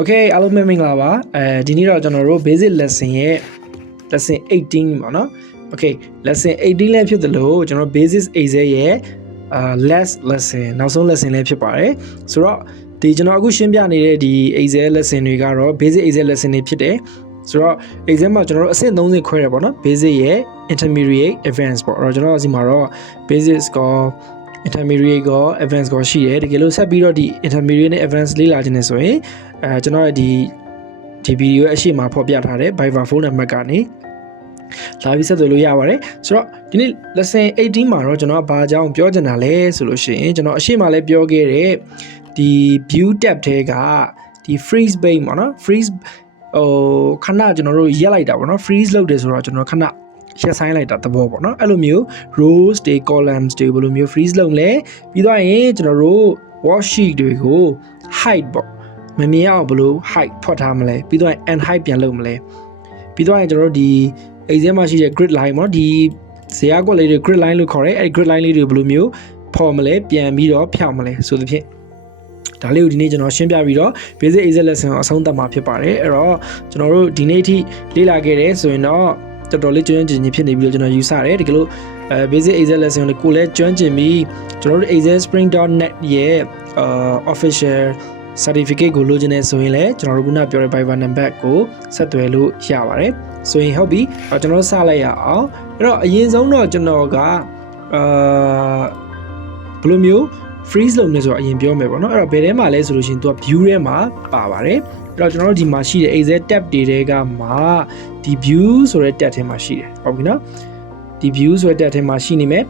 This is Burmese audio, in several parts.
Okay အားလုံးမင်္ဂလာပါဒီနေ့တော့ကျွန်တော်တို့ basic lesson ရဲ့ lesson 18ပေါ့နော် Okay lesson 18လည်းဖြစ်တယ်လို့ကျွန်တော် basic Excel ရဲ့last lesson နောက်ဆုံး lesson လည်းဖြစ်ပါတယ်ဆိုတော့ဒီကျွန်တော်အခုရှင်းပြနေတဲ့ဒီ Excel lesson တွေကတော့ basic Excel lesson တွေဖြစ်တယ်ဆိုတော့ Excel မှာကျွန်တော်တို့အဆင့်30ခွဲရပေါ့နော် basic ရဲ့ intermediate advanced ပေါ့အဲ့တော့ကျွန်တော်ဒီမှာတော့ basic ကိုintermediate ကို advanced ကိုရှိတယ်တကယ်လို့ဆက်ပြီးတော့ဒီ intermediate နဲ့ advanced လေ့လာခြင်းနဲ့ဆိုရင်ကျွန်တော်ဒီဗီဒီယိုအရှိမှာဖော်ပြထားတဲ့ Viber ဖုန်းနံပါတ်ကနေလာပြီးဆက်သွယ်လို့ရပါတယ်ဆိုတော့ဒီနေ့ lesson 18မှာတော့ကျွန်တော်ဘာအကြောင်းပြောချင်တာလဲဆိုလို့ရှိရင်ကျွန်တော်အရှိမှာလည်းပြောခဲ့တဲ့ဒီ view tab ထဲကဒီ freeze pane ပေါ့နော် freeze ခဏကျွန်တော်တို့ရက်လိုက်တာပေါ့နော် freeze လုပ်တယ်ဆိုတော့ကျွန်တော်ခဏရက်ဆိုင်လိုက်တာသဘောပေါ့နော်အဲ့လိုမျိုး rows တွေ columns တွေဘယ်လိုမျိုး freeze လုပ်လဲပြီးတော့ရင်ကျွန်တော်တို့ worksheet တွေကို hide ပေါ့မမြင်အောင်ဘယ်လို height ဖွက်ထားမလဲပြီးတော့ and height ပြန်လုပ်မလဲပြီးတော့ရင်ကျွန်တော်တို့ဒီ Excel မှာရှိတဲ့ gridline ပေါ့ဒီဇာတ်ကွက်လေးတွေ gridline လို့ခေါ်တယ်အဲ့ gridline လေးတွေဘယ်လိုမျိုးဖော်မလဲပြန်ပြီးတော့ဖြောက်မလဲဆိုသဖြင့်ဒါလေးကိုဒီနေ့ကျွန်တော်ရှင်းပြပြီးတော့ basic Excel lesson ကိုအဆုံးသတ်မှာဖြစ်ပါတယ်အဲ့တော့ကျွန်တော်တို့ဒီနေ့အထိလေ့လာခဲ့တယ်ဆိုရင်တော့တော်တော်လေးကျွမ်းကျင်ခြင်းဖြစ်နေပြီးတော့ကျွန်တော်ယူဆတယ်တကယ်လို့basic Excel lesson ကိုလည်းကျွမ်းကျင်ပြီးကျွန်တော်တို့ excelspring.net ရဲ့ official certificate ကိုလိုချင်နေဆိုရင်လည်းကျွန်တော်တို့ခုနပြောတဲ့ Viber number ကိုဆက်သွယ်လို့ရပါတယ်ဆိုရင်ဟုတ်ပြီကျွန်တော်စလိုက်ရအောင်အဲ့တော့အရင်ဆုံးတော့ကျွန်တော်ကဘယ်လိုမျိုး freeze လုပ်နေဆိုတော့အရင်ပြောမယ်ပေါ့နော်အဲ့တော့ဘယ်ထဲမှာလဲဆိုလို့ရှိရင်သူက view ထဲမှာပါပါတယ်အဲ့တော့ကျွန်တော်တို့ဒီမှာရှိတဲ့ Excel tab တွေထဲကမှာဒီ view ဆိုတဲ့ tab ထဲမှာရှိတယ်ဟုတ်ပြီနော်ဒီ view ဆိုတဲ့ tab ထဲမှာရှိနေမယ်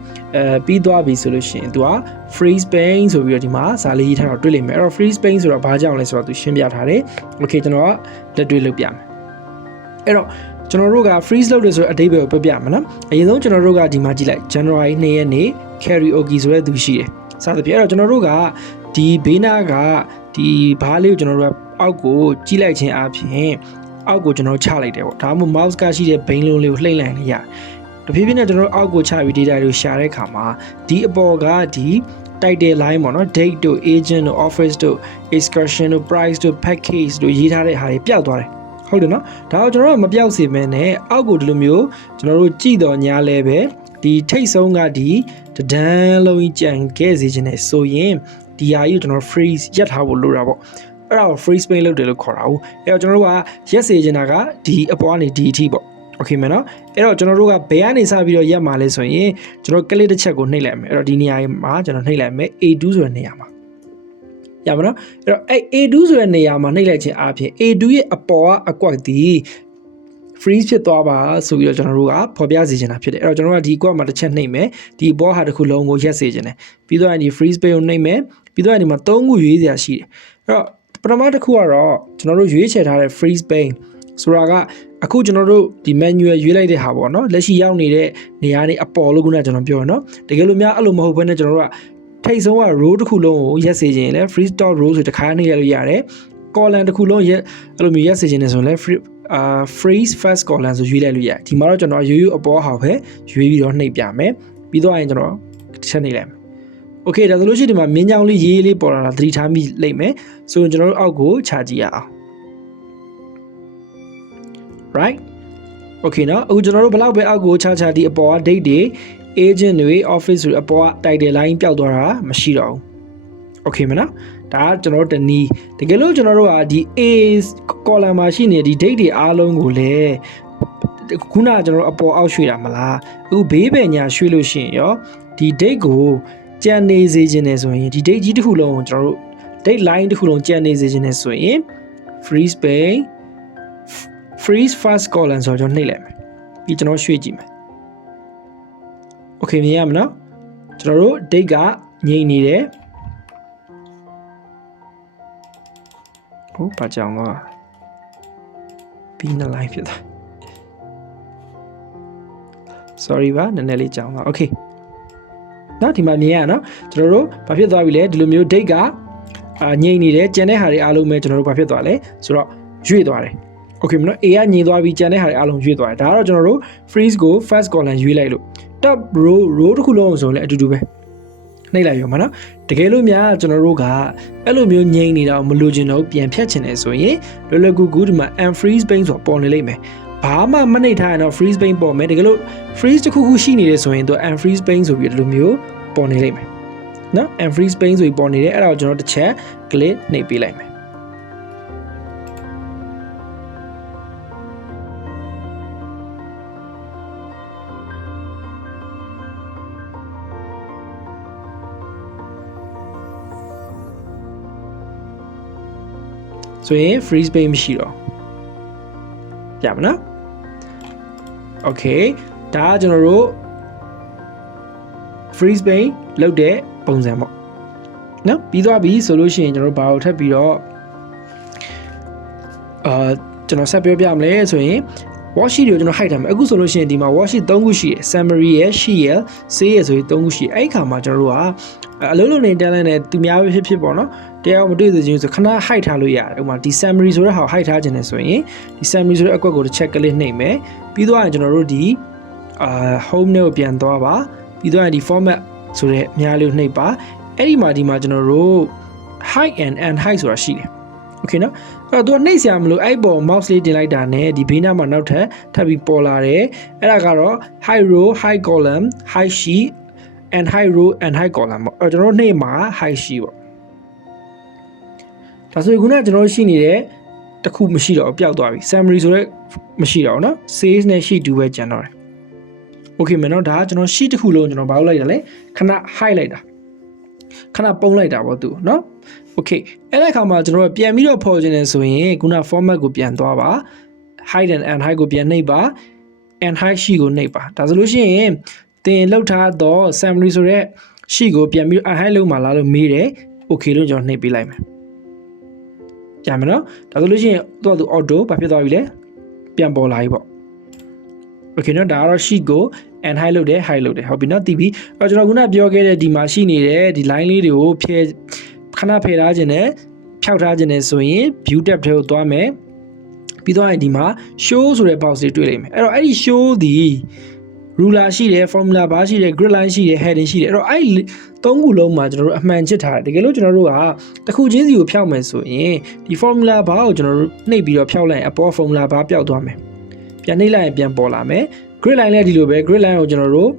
ပြီးသွားပြီဆိုလို့ရှိရင်သူက freeze pane ဆိုပြီးတော့ဒီမှာဇာလေးရေးထားတော့တွေ့လိမ့်မယ်အဲ့တော့ freeze pane ဆိုတော့ဘာကြောင့်လဲဆိုတော့သူရှင်းပြထားတယ် Okay ကျွန်တော်ကလက်တွေ့လုပ်ပြမယ်အဲ့တော့ကျွန်တော်တို့က freeze လုပ်တယ်ဆိုတော့အဓိပ္ပာယ်ကိုပြပြမှာနော်အရင်ဆုံးကျွန်တော်တို့ကဒီမှာကြည့်လိုက် January 2ရက်နေ့ karaoke ဆိုတဲ့သူရှိတယ်စသဖြင့်အဲ့တော့ကျွန်တော်တို့ကဒီဘေးနာကဒီဘားလေးကိုကျွန်တော်တို့ကအောက်ကိုကြည့်လိုက်ခြင်းအပြင်အောက်ကိုကျွန်တော်ချလိုက်တယ်ပေါ့ဒါမှမဟုတ် mouse ကရှိတဲ့ဘိန်းလုံးလေးကိုလှိမ့်လိုက်လို့ရတယ်တဖြည်းဖြည်းနဲ့ကျွန်တော်အောက်ကိုချပြီး data တွေကိုရှာတဲ့အခါမှာဒီအပေါ်ကဒီ title line ပေါ့နော် date တို့ agent တို့ office တို့ excursion တို့ price တို့ package တို့ရေးထားတဲ့ဟာတွေပျောက်သွားတယ်ဟုတ်တယ်နော်ဒါတော့ကျွန်တော်တို့မပျောက်စေမဲနဲ့အောက်ကိုဒီလိုမျိုးကျွန်တော်တို့ကြည့်တော့ညာလဲပဲဒီထိတ်ဆုံးကဒီတဒန်းလုံးကြီးကြံခဲ့စေခြင်းနဲ့ဆိုရင်ဒီဟာကြီးကိုကျွန်တော် freeze ရက်ထားဖို့လိုတာပေါ့အဲ့ဒါကို freeze pane လုပ်တယ်လို့ခေါ်တာဟုတ်အဲ့တော့ကျွန်တော်တို့ကရက်စေခြင်းတာကဒီအပေါ်ကနေဒီအထိပေါ့โอเคမယ်နော်အဲ့တော့ကျွန်တော်တို့ကဘယ်ကနေစပြီးတော့ရက်မှာလဲဆိုရင်ကျွန်တော် click တစ်ချက်ကိုနှိပ်လိုက်မယ်အဲ့တော့ဒီနေရာမှာကျွန်တော်နှိပ်လိုက်မယ် A2 ဆိုတဲ့နေရာမှာရပါနော်အဲ့တော့အဲ့ A2 ဆိုတဲ့နေရာမှာနှိပ်လိုက်ခြင်းအပြင် A2 ရဲ့အပေါ်ကအကွက်ဒီ freeze ဖြစ်သွားပါဆိုပြီးတော့ကျွန်တော်တို့ကဖော်ပြစေချင်တာဖြစ်တယ်အဲ့တော့ကျွန်တော်တို့ကဒီကွက်မှာတစ်ချက်နှိပ်မယ်ဒီဘောဟာတစ်ခုလုံးကိုရက်စေချင်တယ်ပြီးတော့ဒီ freeze pane ကိုနှိပ်မယ်ပြီးတော့ဒီမှာ၃ခုရွေးစရာရှိတယ်အဲ့တော့ပထမတစ်ခုကတော့ကျွန်တော်တို့ရွေးချယ်ထားတဲ့ freeze pane ဆိုတာကအခုကျွန်တော်တို့ဒီ manual ရွေးလိုက်တဲ့ဟာပေါ့နော်လက်ရှိရောက်နေတဲ့နေရာနေအပေါ်လို့ခုနကကျွန်တော်ပြောရနော်တကယ်လို့များအဲ့လိုမဟုတ်ဘဲနဲ့ကျွန်တော်တို့ကထိတ်ဆုံးက row တစ်ခုလုံးကိုရက်စေခြင်းလဲ freeze dot row ဆိုတခါနှိပ်ရလို့ရတယ် column တစ်ခုလုံးရက်အဲ့လိုမျိုးရက်စေခြင်းနဲ့ဆိုရင်လဲfreeze first column ဆိုရွေးလိုက်လို့ရတယ်ဒီမှာတော့ကျွန်တော်ရိုးရိုးအပေါ်ဟာပဲရွေးပြီးတော့နှိပ်ပြမယ်ပြီးတော့ရင်ကျွန်တော်တစ်ချက်နှိပ်လိုက်မယ်โอเคဒါဆိုလို့ရှိရင်ဒီမှာမြင်းချောင်းလေးရေးလေးပေါ်လာတာသတိထားမိလိမ့်မယ်ဆိုရင်ကျွန်တော်တို့အောက်ကိုခြာကြည့်ရအောင် right okay เนาะအခုကျွန်တော်တို့ဘလောက်ပဲအောက်ကိုခြာဒီအပေါ်က date တွေ agent တွေ office တွေအပေါ်က title line ပျောက်သွားတာမရှိတော့ဘူး okay မနော်ဒါကကျွန်တော်တို့တနည်းတကယ်လို့ကျွန်တော်တို့ကဒီ A column မှာရှိနေဒီ date တွေအားလုံးကိုလည်းခုနကကျွန်တော်တို့အပေါ်အောက်ရွှေ့တာမလားအခုဘေးပင်ညာရွှေ့လို့ရှိရင်ရောဒီ date ကိုကြံနေစေခြင်းနဲ့ဆိုရင်ဒီ date ကြီးတစ်ခုလုံးကိုကျွန်တော်တို့ date line တစ်ခုလုံးကြံနေစေခြင်းနဲ့ဆိုရင် freeze pane freeze first column ဆိုတော့ကျွန်တော်နှိပ်လိုက်မယ်ပြီးကျွန်တော်ရွှေ့ကြည့်မယ် okay မြင်ရမလားကျွန်တော်တို့ date ကငြိမ်နေတယ်ဟုတ်ပါကြောင်တော့ပြီးနလိုက်ဖြစ်သွား sorry ပါနည်းနည်းလေးကြောင်ပါ okay နော်ဒီမှာမြင်ရနော်ကျွန်တော်တို့ဘာဖြစ်သွားပြီလဲဒီလိုမျိုး date ကငြိမ်နေတယ်ကျန်တဲ့ဟာတွေအားလုံးပဲကျွန်တော်တို့ဘာဖြစ်သွားလဲဆိုတော့ရွေ့သွားတယ်Okay မနော် A ကညင်သွားပြီးကျန်တဲ့ဟာတွေအားလုံးရွေ့သွားတယ်ဒါကတော့ကျွန်တော်တို့ freeze ကို first column ရွေးလိုက်လို့ top row တစ်ခုလုံးဆိုလည်းအတူတူပဲ နှိပ်လိုက်ရောမနော်တကယ်လို့များကျွန်တော်တို့ကအဲ့လိုမျိုးငြိမ်နေတာမလို့ကျွန်တော်ပြန်ဖြတ်ချင်တယ်ဆိုရင်လွယ်လွယ်ကူကူဒီမှာ unfreeze pane ဆိုပေါ်နေလိမ့်မယ်ဘာမှမနှိပ်ထားရင်တော့ freeze pane ပေါ်မယ်တကယ်လို့ freeze တစ်ခုခုရှိနေတယ်ဆိုရင်သူ unfreeze pane ဆိုပြီးဒီလိုမျိုးပေါ်နေလိမ့်မယ်နော် unfreeze pane ဆိုပြီးပေါ်နေတယ်အဲ့ဒါကိုကျွန်တော်တစ်ချက် click နှိပ်ပေးလိုက်မယ်ဆိုရင် freeze pane မရှိတော့ပြမနော် okay ဒါကကျွန်တော်တို့ freeze pane လောက်တဲ့ပုံစံပေါ့နော်ပြီးသွားပြီဆိုလို့ရှိရင်ကျွန်တော်တို့ဘာလို့ထပ်ပြီးတော့ကျွန်တော်ဆက်ပြောပြမလဲဆိုရင် worksheet ကိုကျွန်တော် hide ထားမယ်အခုဆိုလို့ရှိရင်ဒီမှာ worksheet 3ခုရှိတယ် summary ရယ် sheet ရယ် save ရယ်ဆိုပြီး3ခုရှိအဲ့ဒီခါမှာကျွန်တော်တို့ကအလုံးလုံးနေတန်းလန်းနဲ့သူများဖြစ်ပေါ့နော်တရားမတွေ့သေးခြင်းဆိုခဏ hide ထားလို့ရတယ်ဥပမာဒီ summary ဆိုတဲ့ဟာကို hide ထားခြင်းနဲ့ဆိုရင်ဒီ summary ဆိုတဲ့အကွက်ကိုတစ်ချက် click နှိပ်မယ်ပြီးတော့ကျွန်တော်တို့ဒီhome နဲ့ကိုပြန်သွားပါပြီးတော့ဒီ format ဆိုတဲ့အများလေးကိုနှိပ်ပါအဲ့ဒီမှာဒီမှာကျွန်တော်တို့ hide and unhide ဆိုတာရှိတယ်โอเคနော်အဲ့တော့သူကနှိပ်ဆရာမလို့အဲ့ပေါ် mouse လေးတင်လိုက်တာနဲ့ဒီဘေးနားမှာနောက်ထပ်ထပ်ပြီးပေါ်လာတယ်အဲ့ဒါကတော့ hide row hide column hide sheet and hide row and hide column ပေါ့အဲ့တော့ကျွန်တော်တို့နှိပ်မှာ hide sheet ပေါ့ဒါဆိုရင်ခုနကကျွန်တော်ရှိနေတဲ့တစ်ခုမရှိတော့ပျောက်သွားပြီ summary ဆိုတော့မရှိတော့ဘူးเนาะ save နဲ့ sheet 2ပဲကျန်တော့တယ် okay မယ်เนาะဒါကကျွန်တော် sheet တစ်ခုလုံးကျွန်တော်ဘာလုပ်လိုက်တာလဲခဏ hide လိုက်တာခဏပုံးလိုက်တာပေါ့သူเนาะ okay အဲ့ဒီအခါမှာကျွန်တော်ပြန်ပြီးတော့ဖော်ခြင်းလဲဆိုရင်ခုန format ကိုပြန်သွားပါ hide and unhide ကိုပြန်နှိပ်ပါ unhide sheet ကိုနှိပ်ပါဒါဆိုလို့ရှိရင်သင်လောက်ထားတော့ summary ဆိုတဲ့ sheet ကိုပြန်ပြီး unhide လုပ်မှလားလို့မေးတယ် okay လို့ကျွန်တော်နှိပ်ပေးလိုက်မယ်ကြမယ်နော်ဒါဆိုလို့ရှိရင်သူကသူ auto ဘာဖြစ်သွားပြီလဲပြန်ပေါ်လာပြီပေါ့ okay နော်ဒါကတော့ sheet ကို unhide လုပ်တယ် hide လုပ်တယ်ဟုတ်ပြီနော်တီးပြီအဲ့တော့ကျွန်တော်ခုနပြောခဲ့တဲ့ဒီမှာရှိနေတဲ့ဒီ line လေးတွေကိုခဏဖယ်ထားခြင်းနဲ့ဖြောက်ထားခြင်းနဲ့ဆိုရင် view tab ထဲကိုသွားမယ်ပြီးတော့ဒီမှာ show ဆိုတဲ့ box လေးတွေ့လိမ့်မယ်အဲ့တော့အဲ့ဒီ show ဒီ ruler ရှိတယ် formula bar ရှိတယ် gridline ရှိတယ် heading ရှိတယ်အဲ့တော့အဲ့သုံးခုလုံးမှာကျွန်တော်တို့အမှန်ချစ်ထားတယ်တကယ်လို့ကျွန်တော်တို့ကတစ်ခုချင်းစီကိုဖြောက်မယ်ဆိုရင်ဒီ formula bar ကိုကျွန်တော်တို့နှိပ်ပြီးတော့ဖြောက်လိုက်ရင်အပေါ် formula bar ပျောက်သွားမယ်ပြန်နှိပ်လိုက်ရင်ပြန်ပေါ်လာမယ် gridline လည်းဒီလိုပဲ gridline ကိုကျွန်တော်တို့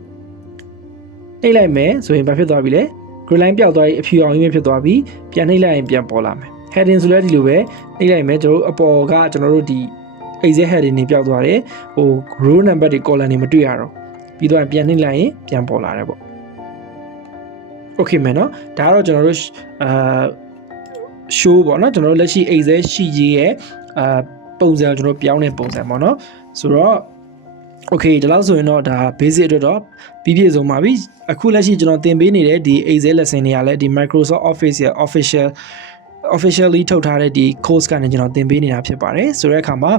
နှိပ်လိုက်မယ်ဆိုရင်ဘာဖြစ်သွားပြီလဲ gridline ပျောက်သွားပြီးအဖြူအောင်ကြီးဖြစ်သွားပြီးပြန်နှိပ်လိုက်ရင်ပြန်ပေါ်လာမယ် heading ဆိုလည်းဒီလိုပဲနှိပ်လိုက်မယ်ကျွန်တော်တို့အပေါ်ကကျွန်တော်တို့ဒီ exact heading တွေပျောက်သွားတယ်ဟို row number တွေ column တွေမတွေ့ရတော့ပြီးတော့ပြန်နှိပ်လိုက်ရင်ပြန်ပေါ်လာတယ်ပေါ့ okay မယ်နော်ဒါကတော့ကျွန်တော်တို့ show ပေါ့နော်ကျွန်တော်တို့လက်ရှိ exact ရှိရေးရဲ့ပုံစံကျွန်တော်ပြောင်းတဲ့ပုံစံပေါ့နော်ဆိုတော့ okay ဒီလောက်ဆိုရင်တော့ဒါ basic အတွက်တော့ပြည့်စုံပါပြီအခုလက်ရှိကျွန်တော်သင်ပေးနေတဲ့ဒီ exact lesson တွေကလည်းဒီ Microsoft Office ရဲ့ officially ထုတ်ထားတဲ့ဒီ course ကနေကျွန်တော်သင်ပေးနေတာဖြစ်ပါတယ်ဆိုတဲ့အခါမှာ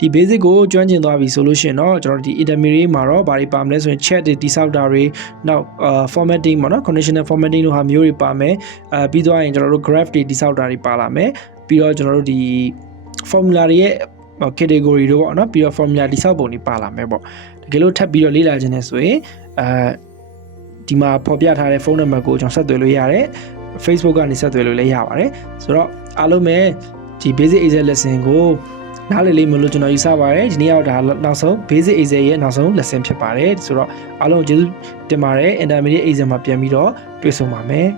ဒီ basic ကိုကျွမ်းကျင်သွားပြီဆိုလို့ရှိရင်တော့ကျွန်တော်ဒီ intermediate မှာတော့ဘာတွေပါမလဲဆိုရင် chat တွေတိစောက်တာတွေနောက် formatting ပေါ့နော် conditional formatting လို့ဟာမျိုးတွေပါမယ်ပြီးတော့ရင်ကျွန်တော်တို့ graph တွေတိစောက်တာတွေပါလာမယ်ပြီးတော့ကျွန်တော်တို့ဒီ formula တွေရဲ့ category တို့ပေါ့နော်ပြီးတော့ formula တိစောက်ပုံတွေပါလာမယ်ပေါ့တကယ်လို့ထပ်ပြီးတော့လေ့လာခြင်းနဲ့ဆိုရင်ဒီမှာဖော်ပြထားတဲ့ဖုန်းနံပါတ်ကိုကျွန်တော်ဆက်သွယ်လို့ရတယ် Facebook ကနေဆက်သွယ်လို့လည်းရပါတယ်ဆိုတော့အားလုံးပဲဒီ basic Excel lesson ကိုနားလည်လိမ့်မယ်လို့ကျွန်တော်ယူဆပါတယ်ဒီနေ့ရောက်ဒါနောက်ဆုံး basic Excel ရဲ့နောက်ဆုံး lesson ဖြစ်ပါတယ်ဆိုတော့အားလုံးကျေးဇူးတင်ပါတယ် intermediate Excel မှာပြန်ပြီးတော့တွေ့ဆုံပါမယ်